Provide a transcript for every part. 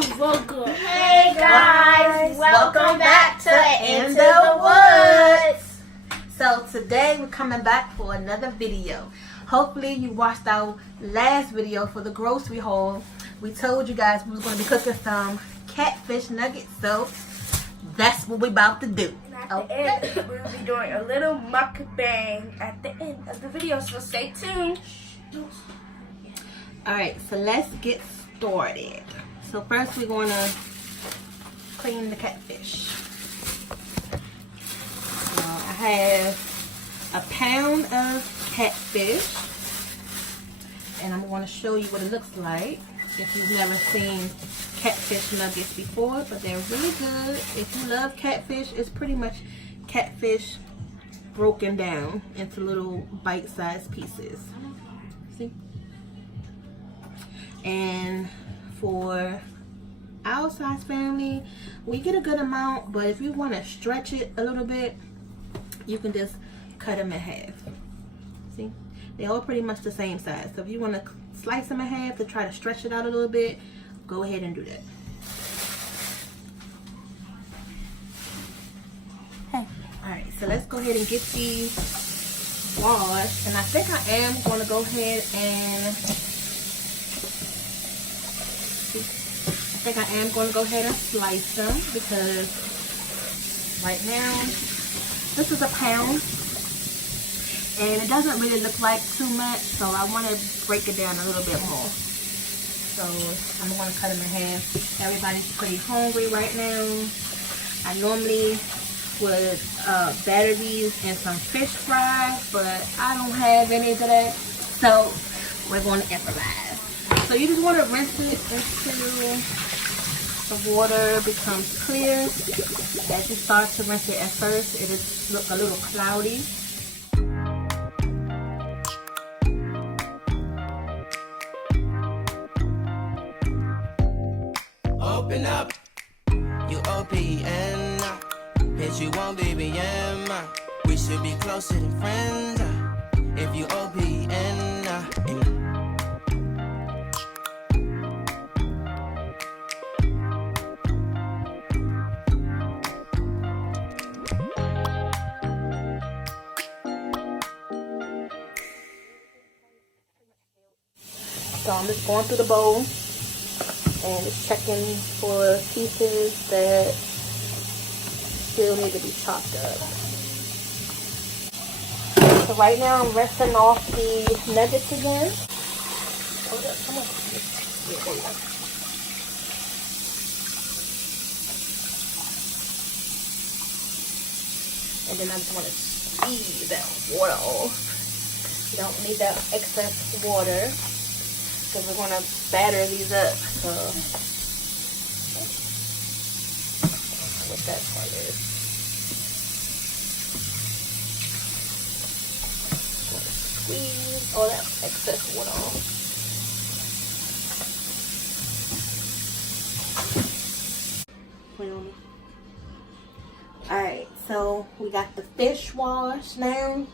Vulgar. Hey guys, welcome back to Into the Woods. So today we're coming back for another video. Hopefully you watched our last video for the grocery haul. We told you guys we was going to be cooking some catfish nuggets, so that's what we're about to do. And at the end, we'll be doing a little mukbang at the end of the video, so stay tuned. Alright, so let's get started. So first we're going to clean the catfish. So I have a pound of catfish, and I'm going to show you what it looks like if you've never seen catfish nuggets before, but they're really good. If you love catfish, it's pretty much catfish broken down into little bite-sized pieces. See? And for our size family, we get a good amount, but if you want to stretch it a little bit, you can just cut them in half. See, they're all pretty much the same size, so if you want to slice them in half to try to stretch it out a little bit, go ahead and do that. Hey, all right, so let's go ahead and get these washed, and I think I am going to go ahead and slice them, because right now this is a pound and it doesn't really look like too much, so I want to break it down a little bit more. So I'm going to cut them in half. Everybody's pretty hungry right now. I normally would batter these in some fish fries, but I don't have any today, so we're going to improvise. So you just want to rinse it until the water becomes clear. As you start to rinse it, at first it is look a little cloudy. Open up, you OPN, bitch you won't BBM. We should be closer than friends, if you OPN. So I'm just going through the bowl and just checking for pieces that still need to be chopped up. So right now I'm rinsing off the nuggets again. Hold up, come on. Yeah, there you go. And then I just want to squeeze that water off. You don't need that excess water, because we're going to batter these up. So what that part is. Squeeze all that excess water off. Put it on me. Alright, so we got the fish washed now.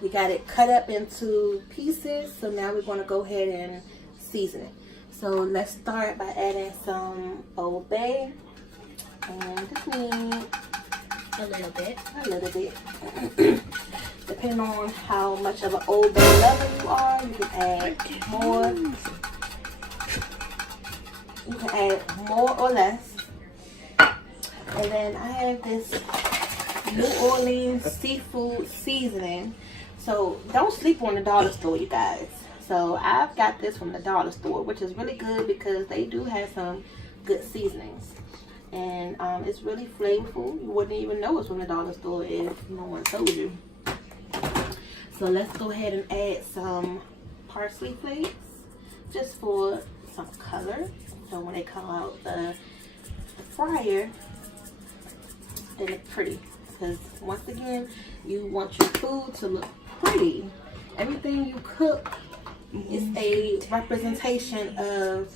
We got it cut up into pieces. So now we're going to go ahead and season it. So let's start by adding some Old Bay, and just need a little bit. Depending on how much of an Old Bay lover you are, you can add more. You can add more or less. And then I have this New Orleans seafood seasoning. So don't sleep on the dollar store, you guys. So I've got this from the dollar store, which is really good because they do have some good seasonings. And it's really flavorful. You wouldn't even know it's from the dollar store if no one told you. So let's go ahead and add some parsley flakes just for some color. So when they come out the fryer, they look pretty. Because once again, you want your food to look pretty. Everything you cook is a representation of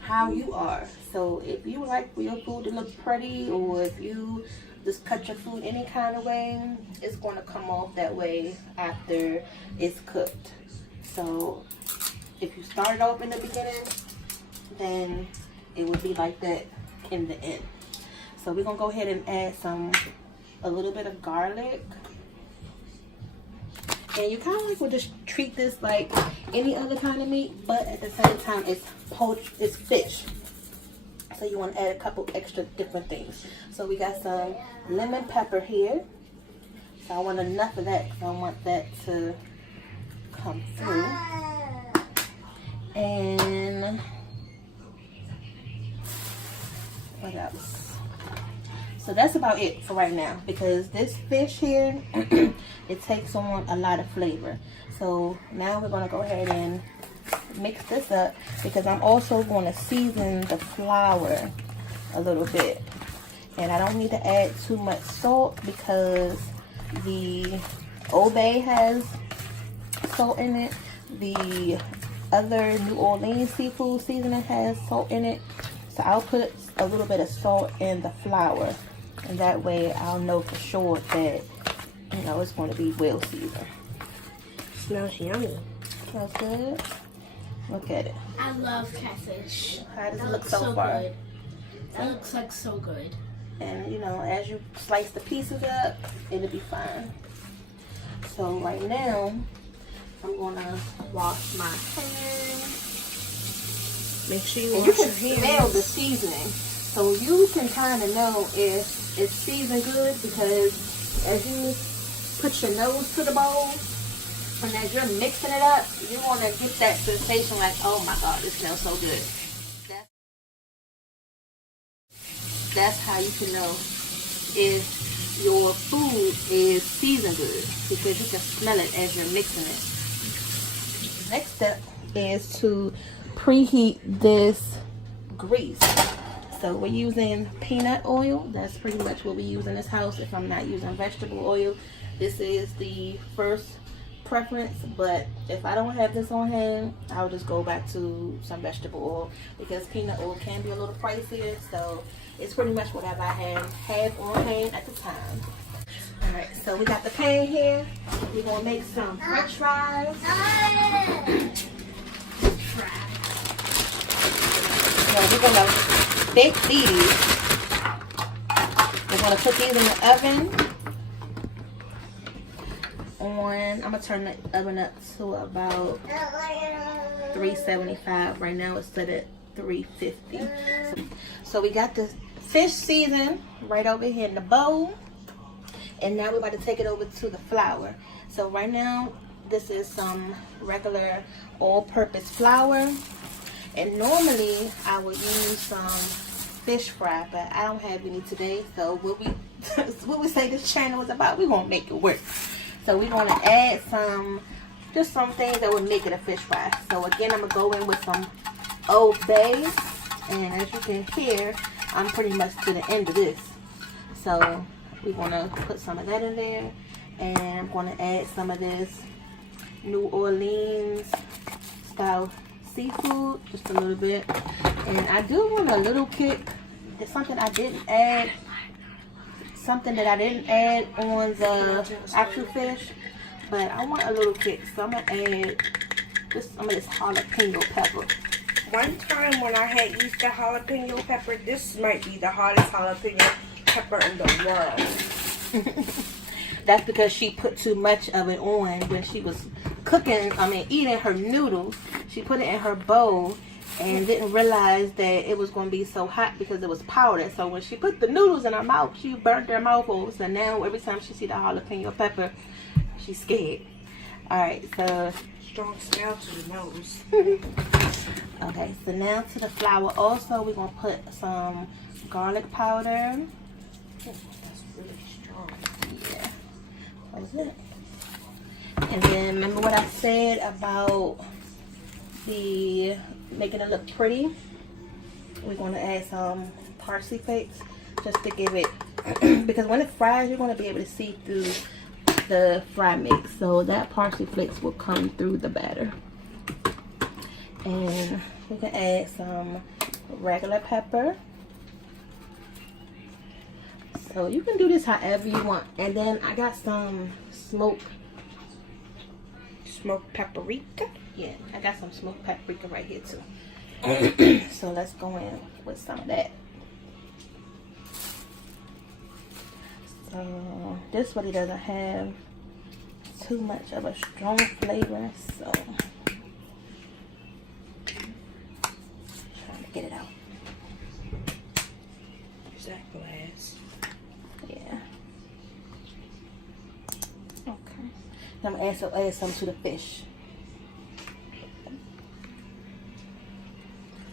how you are. So if you like for your food to look pretty, or if you just cut your food any kind of way, it's going to come off that way after it's cooked. So if you started off in the beginning, then it would be like that in the end. So we're gonna go ahead and add a little bit of garlic. And you kind of like would just treat this like any other kind of meat, but at the same time it's fish. So you want to add a couple extra different things. So we got some lemon pepper here. So I want enough of that because I want that to come through. And what else? So that's about it for right now, because this fish here, it takes on a lot of flavor. So now we're going to go ahead and mix this up, because I'm also going to season the flour a little bit. And I don't need to add too much salt because the Old Bay has salt in it. The other New Orleans seafood seasoning has salt in it. So I'll put a little bit of salt in the flour. And that way I'll know for sure that, you know, it's going to be well seasoned. Smells yummy. Smells good. Look at it. I love catfish. How does That it look looks so far? good. That looks like so good. And, you know, as you slice the pieces up, it'll be fine. So right now, I'm going to wash my hands. Make sure you And wash you your can hands. smell the seasoning. So you can kind of know if it's seasoned good, because as you put your nose to the bowl, and as you're mixing it up, you want to get that sensation like, oh my God, it smells so good. That's how you can know if your food is seasoned good, because you can smell it as you're mixing it. Next step is to preheat this grease. So we're using peanut oil. That's pretty much what we use in this house if I'm not using vegetable oil. This is the first preference, but if I don't have this on hand, I'll just go back to some vegetable oil, because peanut oil can be a little pricier. So it's pretty much whatever I have on hand at the time. Alright, so we got the pan here. We're going to make some french fries. So we're going to bake these. We're going to put these in the oven. I'm going to turn the oven up to about 375. Right now it's set at 350. So we got the fish seasoned right over here in the bowl. And now we're about to take it over to the flour. So right now, this is some regular all-purpose flour. And normally, I would use some fish fry, but I don't have any today. So what we say this channel is about, we're going to make it work. So we're going to add just some things that would make it a fish fry. So again, I'm going to go in with some Old Bay. And as you can hear, I'm pretty much to the end of this. So we're going to put some of that in there. And I'm going to add some of this New Orleans style seafood, just a little bit. And I do want a little kick. It's something I didn't add. Something that I didn't add on the actual fish. But I want a little kick. So I'm going to add some of this jalapeno pepper. One time when I had used the jalapeno pepper, this might be the hottest jalapeno pepper in the world. That's because she put too much of it on when she was eating her noodles. She put it in her bowl and didn't realize that it was going to be so hot because it was powdered. So when she put the noodles in her mouth, she burnt her mouth over. So now every time she see the jalapeno pepper, she's scared. Alright, so Strong smell to the nose. okay, so now to the flour. Also, we're going to put some garlic powder. That's really strong. Yeah, that's it. And then remember what I said about the making it look pretty? We're going to add some parsley flakes just to give it, because when it fries, you're going to be able to see through the fry mix. So that parsley flakes will come through the batter. And we can add some regular pepper. So you can do this however you want. And then I got some smoked Smoked paprika. Yeah, I got some smoked paprika right here too. So let's go in with some of that. So this really doesn't have too much of a strong flavor, so trying to get it out. Is that glass? Yeah. Okay. I'm gonna add some to the fish.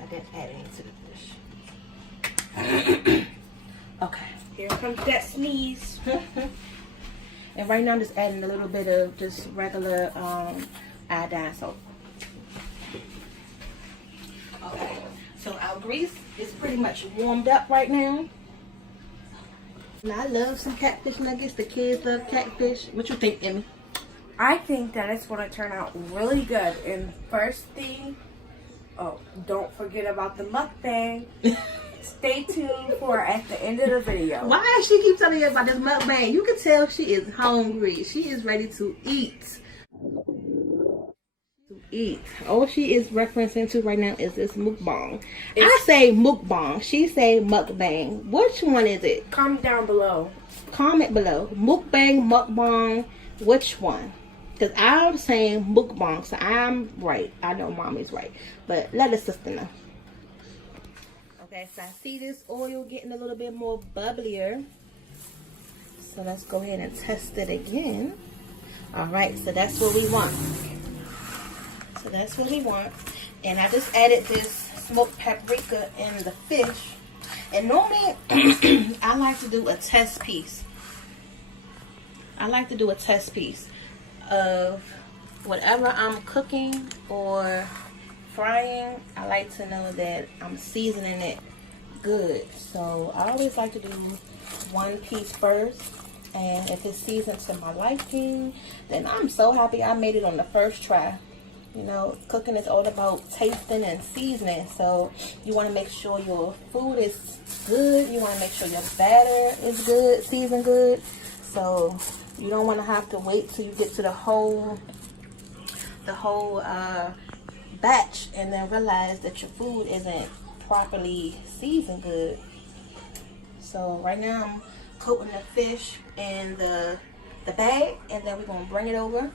I didn't add any to the fish. Okay. Here comes that sneeze. And right now I'm just adding a little bit of just regular iodine soap. Okay. So our grease is pretty much warmed up right now. And I love some catfish nuggets. The kids love catfish. What you think, Emmy? I think that it's going to turn out really good. And first thing, oh, don't forget about the mukbang. Stay tuned for at the end of the video. Why she keep telling you about this mukbang? You can tell she is hungry. She is ready to eat. All she is referencing to right now is this mukbang. I say mukbang. She say mukbang. Which one is it? Comment down below. Comment below. Mukbang, mukbang. Which one? Because I'm saying mukbang, so I'm right. I know mommy's right. But let the sister know. Okay, so I see this oil getting a little bit more bubblier. So let's go ahead and test it again. Alright, so that's what we want. So that's what we want. And I just added this smoked paprika in the fish. And normally, I like to do a test piece. I like to do a test piece of whatever I'm cooking or frying. I like to know that I'm seasoning it good. So I always like to do one piece first. And if it's seasoned to my liking, then I'm so happy I made it on the first try. You know, cooking is all about tasting and seasoning. So you want to make sure your food is good. You want to make sure your batter is good, seasoned good. So you don't want to have to wait till you get to the whole batch and then realize that your food isn't properly seasoned good. So right now I'm coating the fish in the bag, and then we're going to bring it over.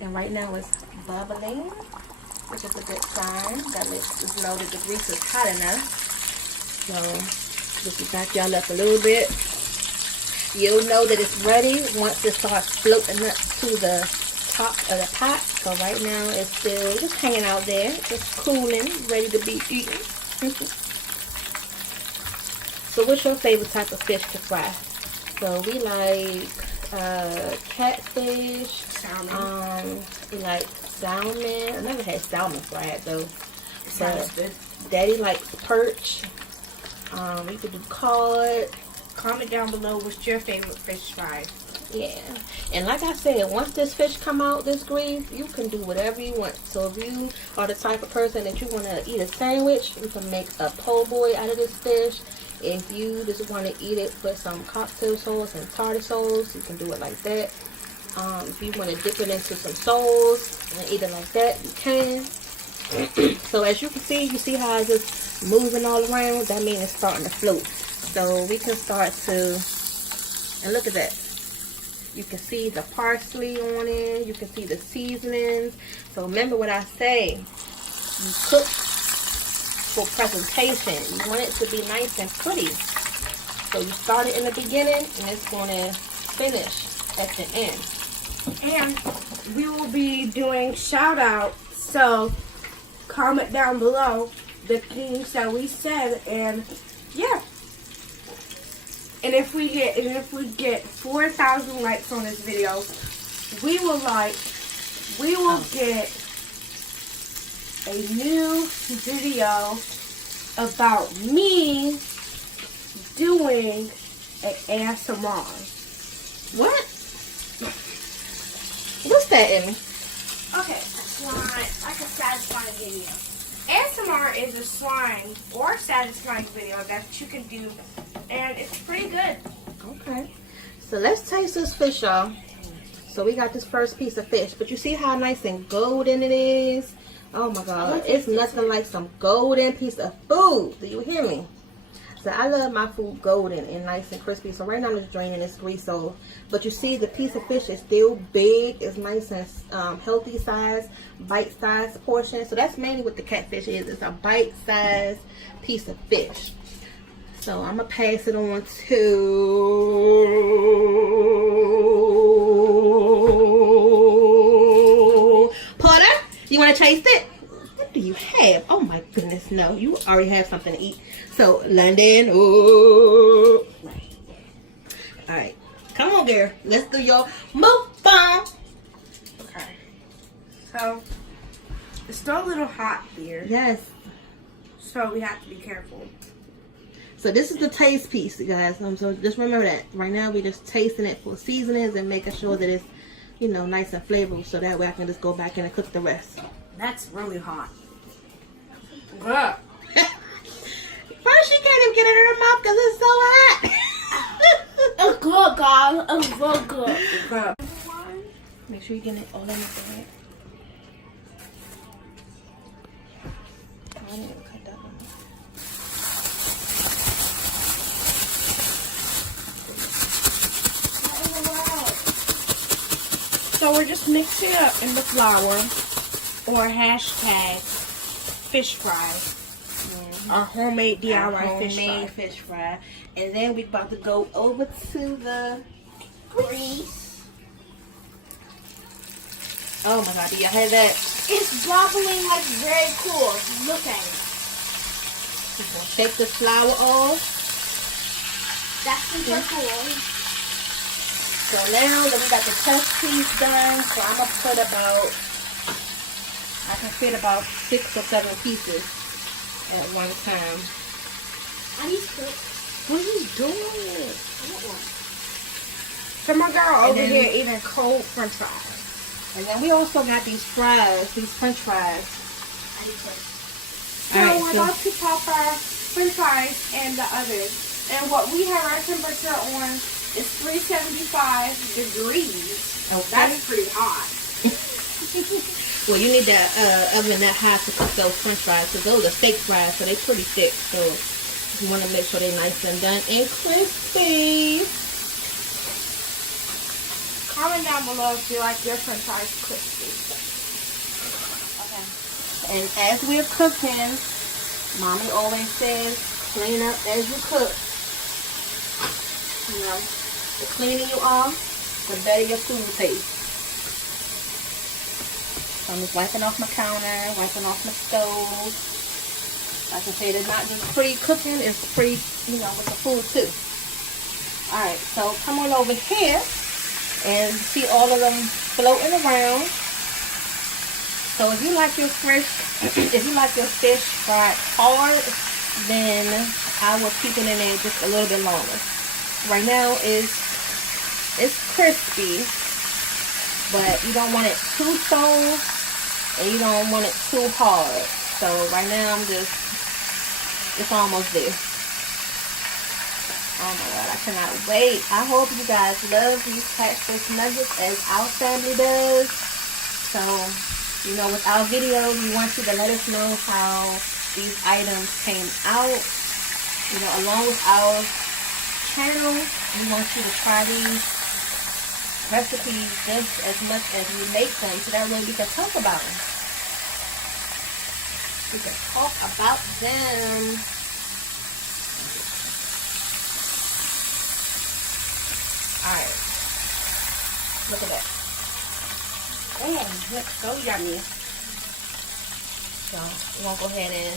And right now it's bubbling, which is a good sign. That lets us know that the grease is hot enough. So just back y'all up a little bit. You'll know that it's ready once it starts floating up to the top of the pot. So right now it's still just hanging out there, just cooling, ready to be eaten. So what's your favorite type of fish to fry? So we like catfish, salmon. We like salmon. I never had salmon fried though. Sounds good. Daddy likes perch. We could do cod. Comment down below what's your favorite fish fry. Yeah, and like I said, once this fish come out, this grease, you can do whatever you want. So if you are the type of person that you want to eat a sandwich, you can make a po' boy out of this fish. If you just want to eat it with some cocktail sauce and tartar sauce, you can do it like that. If you want to dip it into some sauce and eat it like that, you can. So as you can see, you see how it's just moving all around? That means it's starting to float. So we can start to, and look at that. You can see the parsley on it. You can see the seasonings. So remember what I say. You cook for presentation. You want it to be nice and pretty. So you start it in the beginning and it's going to finish at the end. And we will be doing shout outs. So comment down below the things that we said, and yeah. And if we get 4,000 likes on this video, we will get a new video about me doing an ASMR. What? What's that, Emmy? Okay, like a satisfying video. ASMR is a slime or satisfying video that you can do, and it's pretty good. Okay. So let's taste this fish, y'all. So we got this first piece of fish, but you see how nice and golden it is? Oh my God, it's nothing like some golden piece of food. Do you hear me? So I love my food golden and nice and crispy. So right now I'm just draining this grease off. But you see the piece of fish is still big. It's nice and healthy size, bite-sized portion. So that's mainly what the catfish is. It's a bite-sized piece of fish. So I'm going to pass it on to Porter. You want to taste it? What do you have? Oh my goodness, no. You already have something to eat. So, London. Ooh. Alright. Come on, girl. Let's do your mukbang. Okay. So, it's still a little hot here. Yes. So, we have to be careful. So, this is the taste piece, you guys. So, just remember that. Right now, we're just tasting it for seasonings and making sure that it's, you know, nice and flavorful. So, that way I can just go back in and cook the rest. That's really hot. Good. First, she can't even get it in her mouth because it's so hot. It's good, guys. It's real good. Good. Make sure you get it all in the bag. I didn't even cut that one. So we're just mixing it up in the flour or hashtag fish fry. Our homemade DIY fish fry. Homemade fish fry. And then we're about to go over to the grease. Oh my God, do y'all hear that? It's bubbling like very cool. Look at it. We're gonna shake the flour off. That's super cool. So now that we got the test piece done, so I'm gonna put about, I can fit about 6 or 7 pieces at one time. I need to. What are you doing? So my girl over then- here eating cold french fries. And then we also got these fries, these french fries. I need to. So Alright, we're so- about to pop our french fries in the oven. And what we have our temperature on is 375 degrees. Okay. That's pretty hot. Well, you need the oven that high to cook those french fries, because those are steak fries, so they're pretty thick. So you want to make sure they're nice and done and crispy. Comment down below if you like your french fries crispy. And as we're cooking, Mommy always says, clean up as you cook. You know, the cleaner you are, the better your food tastes. So I'm just wiping off my counter, wiping off my stove. Like I said, it's not just pre-cooking, it's pre, you know, with the food too. Alright, so come on over here and see all of them floating around. So if you like your fish fried hard, then I will keep it in there just a little bit longer. Right now it's crispy, but you don't want it too soft and you don't want it too hard. So right now it's almost there. Oh my God, I cannot wait. I hope you guys love these catfish nuggets as our family does. So, you know, with our videos, we want you to let us know how these items came out. You know, along with our channel, we want you to try these recipes just as much as we make them, so that way we can talk about them. We can talk about them. Alright. Look at that. Oh, looks so yummy. So we're gonna go ahead and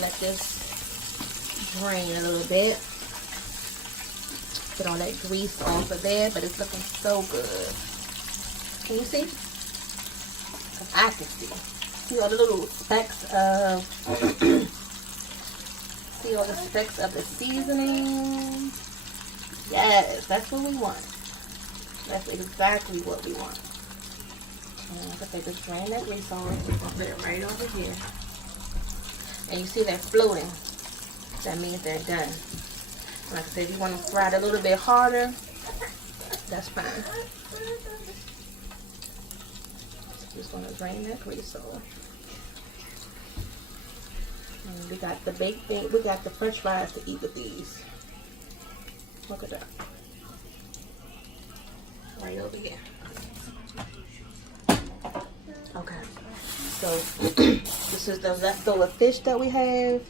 let this drain a little bit. Get all that grease off of there, but it's looking so good. Can you see? 'Cause I can see. See all the little specks of see all the specks of the seasoning. Yes, that's what we want. That's exactly what we want. And like I said, just drain that grease off. We're gonna put it right over here. And you see they're floating. That means they're done. Like I said, if you want to fry it a little bit harder, that's fine. Just gonna drain that grease off. And we got the baked thing. We got the French fries to eat with these. Look at that. Right over here. Okay. So this is the leftover fish that we have.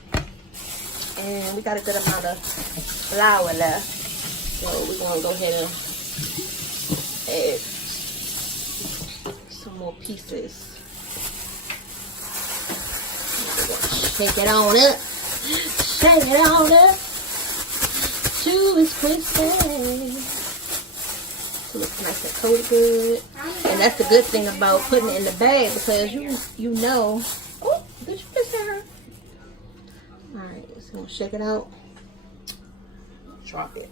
And we got a good amount of flour left. So we're going to go ahead and add some more pieces. Shake it on up. Shake it on up. Till it's crispy. Till it's nice and coated good. And that's the good thing about putting it in the bag, because you know. Oh, did you miss her? Alright, so I'm gonna shake it out. Drop it.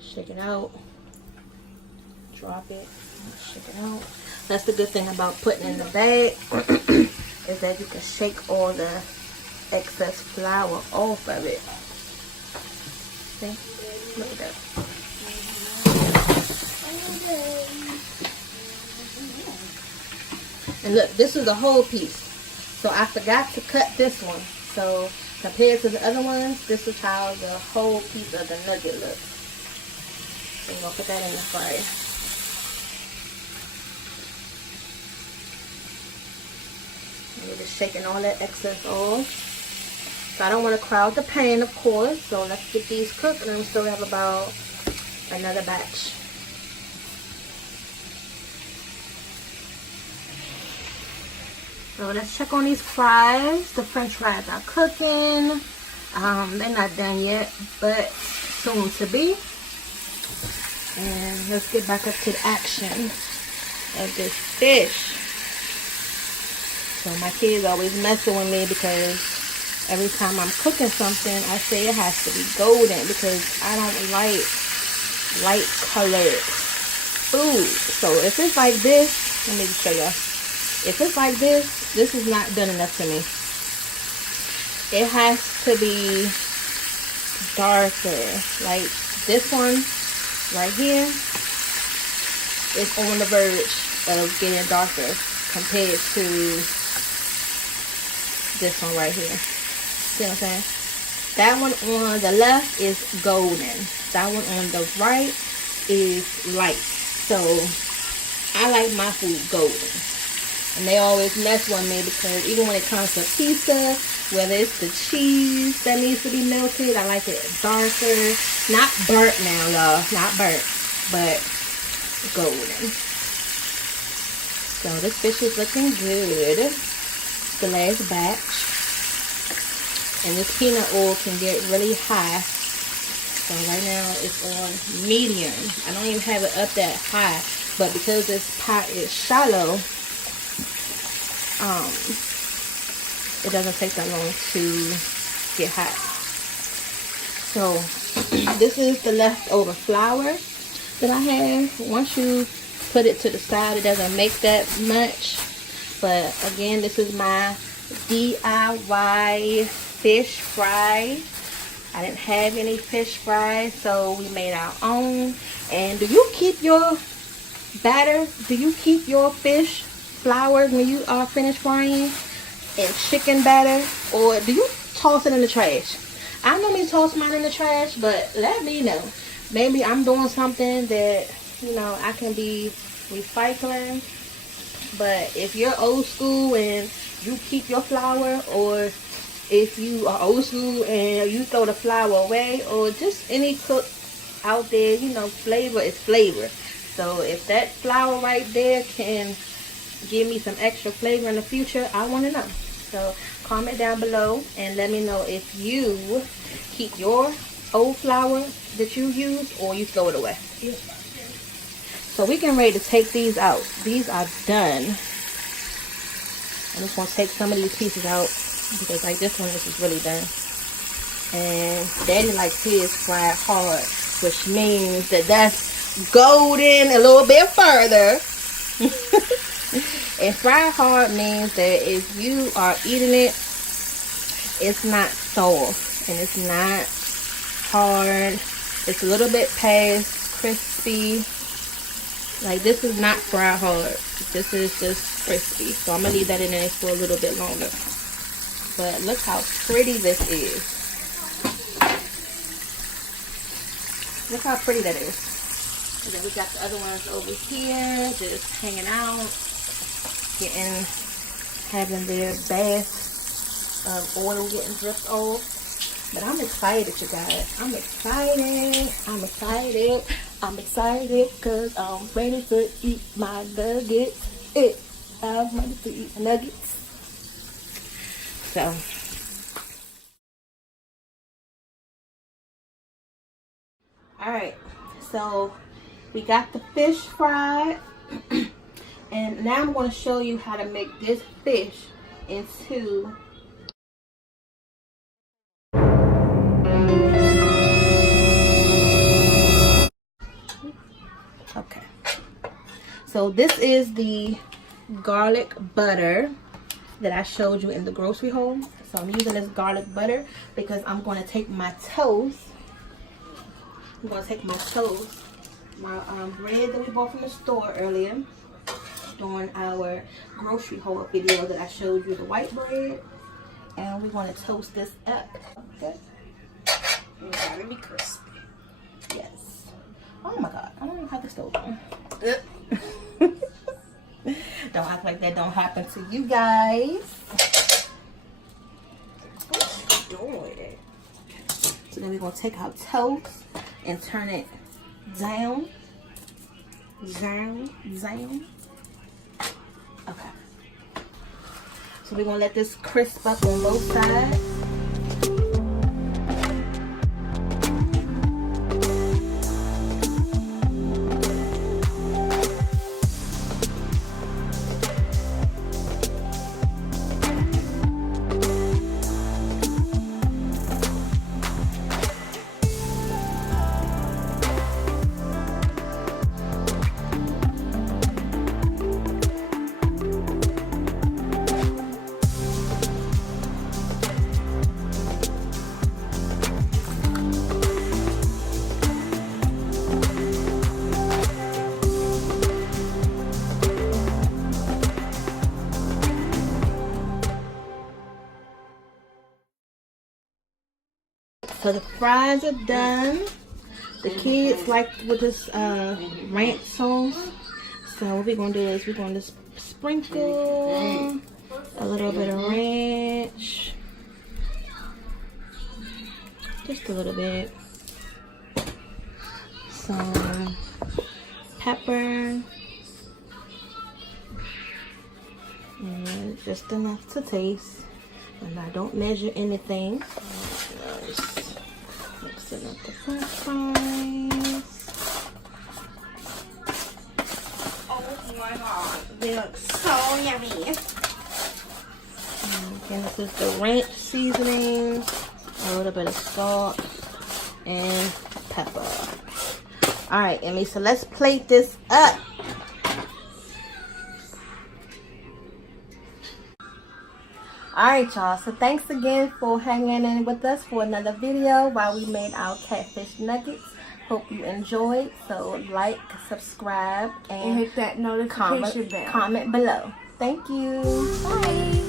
Shake it out. Drop it. Shake it out. That's the good thing about putting in the bag is that you can shake all the excess flour off of it. See? Look at that. And look, this is a whole piece. So I forgot to cut this one. So compared to the other ones, this is how the whole piece of the nugget looks. So I'm going to put that in the fryer. We're just shaking all that excess off. So I don't want to crowd the pan, of course. So let's get these cooked, and we still have about another batch. So let's check on these fries. The French fries are cooking. They're not done yet, but soon to be. And let's get back up to the action of this fish. So my kids always messing with me because every time I'm cooking something, I say it has to be golden because I don't like light colored food. So if it's like this, let me just show y'all. If it's like this is not done enough to me. It has to be darker. Like this one right here is on the verge of getting darker compared to this one right here. See what I'm saying? That one on the left is golden. That one on the right is light. So I like my food golden. And they always mess with me because even when it comes to pizza, whether it's the cheese that needs to be melted, I like it darker. Not burnt now, y'all. Not burnt, but golden. So this fish is looking good. The last batch. And this peanut oil can get really high. So right now it's on medium. I don't even have it up that high. But because this pot is shallow, it doesn't take that long to get hot. So this is the leftover flour that I have. Once you put it to the side, it doesn't make that much. But again, this is my DIY fish fry. I didn't have any fish fries, so we made our own. And do you keep your batter? Do you keep your fish flour when you are finished frying and chicken batter, or do you toss it in the trash? I normally toss mine in the trash, but let me know. Maybe I'm doing something that, you know, I can be recycling. But if you're old school and you keep your flour, or if you are old school and you throw the flour away, or just any cook out there, you know, flavor is flavor. So if that flour right there can give me some extra flavor in the future, I want to know. So comment down below and let me know if you keep your old flour that you use or you throw it away. So we getting ready to take these out. These are done. I'm just going to take some of these pieces out because like this one, this is really done. And Daddy likes his fried hard, which means that that's golden a little bit further. And fried hard means that if you are eating it, it's not soft and it's not hard. It's a little bit past crispy. Like, this is not fried hard. This is just crispy. So I'm gonna leave that in there for a little bit longer. But look how pretty this is. Look how pretty that is. And then we got the other ones over here, just hanging out, having their bath of oil getting dripped off. But I'm excited, you guys. I'm excited because I'm ready to eat my nuggets. I'm ready to eat my nuggets. So, alright. So, we got the fish fried. And now I'm going to show you how to make this fish into okay. So this is the garlic butter that I showed you in the grocery haul. So I'm using this garlic butter because I'm going to take my toast. I'm going to take my toast, my bread that we bought from the store earlier during our grocery haul video that I showed you, the white bread, and we're going to toast this up. Okay. It gotta be crispy. Yes. Oh my God, I don't even have the stove on. Don't act like that don't happen to you guys. What's doing with it? So then we're going to take our toast and turn it down. Down. Okay. So we're going to let this crisp up on both sides. So the fries are done. The kids like with this ranch sauce. So what we're gonna do is we're gonna just sprinkle a little bit of ranch, just a little bit, some pepper, and just enough to taste. And I don't measure anything. Just mixing up the french fries. Oh my God, they look so yummy. And this is the ranch seasoning, a little bit of salt, and pepper. Alright, Emmy, so let's plate this up. Alright, y'all, so thanks again for hanging in with us for another video while we made our catfish nuggets. Hope you enjoyed. So like, subscribe, and hit that notification bell. Comment below. Thank you. Bye.